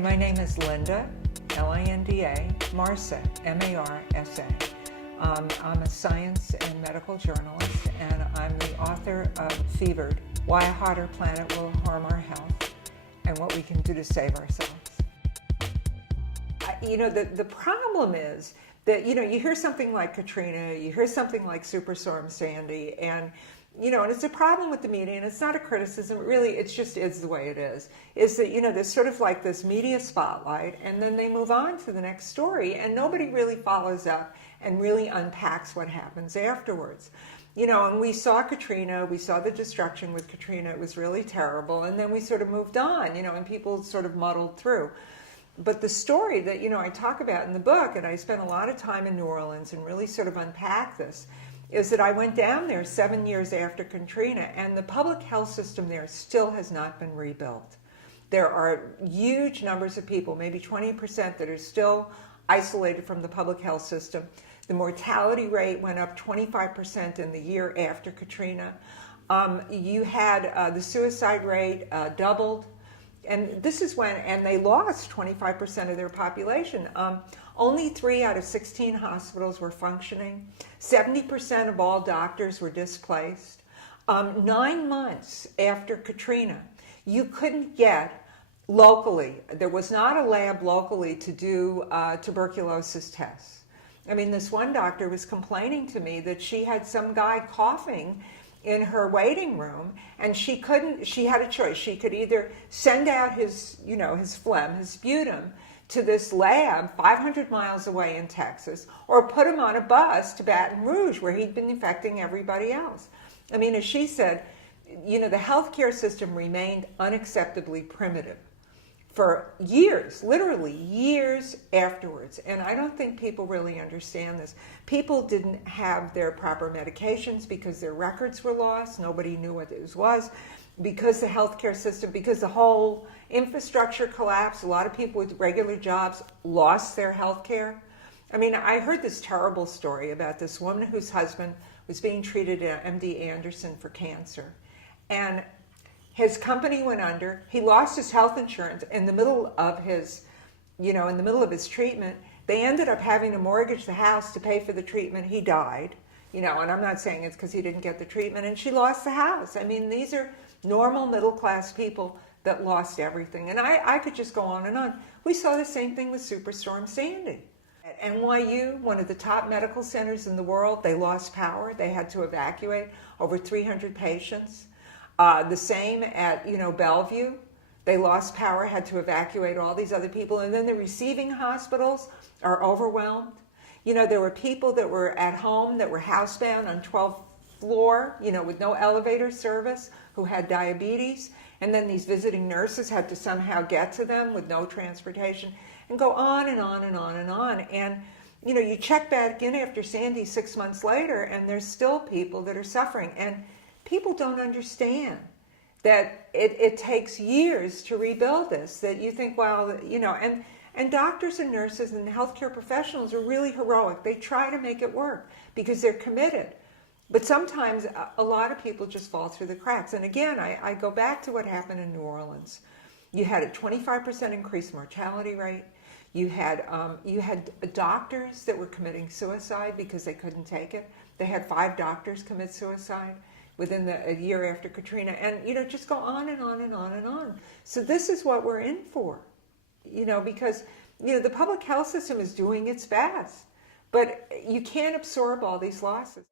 My name is Linda, Linda Marsa, Marsa. I'm a science and medical journalist, and I'm the author of Fevered, Why a Hotter Planet Will Harm Our Health, and What We Can Do to Save Ourselves. The problem is that, you hear something like Katrina, you hear something like Superstorm Sandy, and it's a problem with the media, and it's not a criticism, really, it just is the way it is that, there's sort of like this media spotlight, and then they move on to the next story, and nobody really follows up and really unpacks what happens afterwards. And we saw Katrina, we saw the destruction with Katrina, it was really terrible, and then we sort of moved on, and people sort of muddled through. But the story that, I talk about in the book, and I spent a lot of time in New Orleans and really sort of unpack this, is that I went down there 7 years after Katrina, and the public health system there still has not been rebuilt. There are huge numbers of people, maybe 20%, that are still isolated from the public health system. The mortality rate went up 25% in the year after Katrina. You had the suicide rate doubled. And this is and they lost 25% of their population. Only 3 out of 16 hospitals were functioning. 70% of all doctors were displaced. 9 months after Katrina, you couldn't get locally, there was not a lab locally to do tuberculosis tests. I mean, this one doctor was complaining to me that she had some guy coughing in her waiting room, and she had a choice. She could either send out his phlegm, his sputum, to this lab 500 miles away in Texas, or put him on a bus to Baton Rouge, where he'd been infecting everybody else. I mean, as she said, the healthcare system remained unacceptably primitive for years, literally years afterwards. And I don't think people really understand this. People didn't have their proper medications because their records were lost. Nobody knew what this was. Because the healthcare system, because the whole infrastructure collapsed, a lot of people with regular jobs lost their health care. I mean, I heard this terrible story about this woman whose husband was being treated at MD Anderson for cancer. And his company went under. He lost his health insurance in the middle of his, treatment. They ended up having to mortgage the house to pay for the treatment. He died, and I'm not saying it's because he didn't get the treatment, and she lost the house. I mean, these are normal middle-class people that lost everything. And I could just go on and on. We saw the same thing with Superstorm Sandy. At NYU, one of the top medical centers in the world, they lost power. They had to evacuate over 300 patients. The same at, Bellevue. They lost power, had to evacuate all these other people. And then the receiving hospitals are overwhelmed. There were people that were at home that were housebound on 12th floor, with no elevator service, who had diabetes. And then these visiting nurses had to somehow get to them with no transportation, and go on and on and on and on. And, you check back in after Sandy 6 months later, and there's still people that are suffering. And people don't understand that it takes years to rebuild this, that you think, well, and doctors and nurses and healthcare professionals are really heroic. They try to make it work because they're committed. But sometimes a lot of people just fall through the cracks. And again, I go back to what happened in New Orleans. You had a 25% increased mortality rate. You had doctors that were committing suicide because they couldn't take it. They had 5 doctors commit suicide within a year after Katrina, and just go on and on and on and on. So this is what we're in for, because the public health system is doing its best, but you can't absorb all these losses.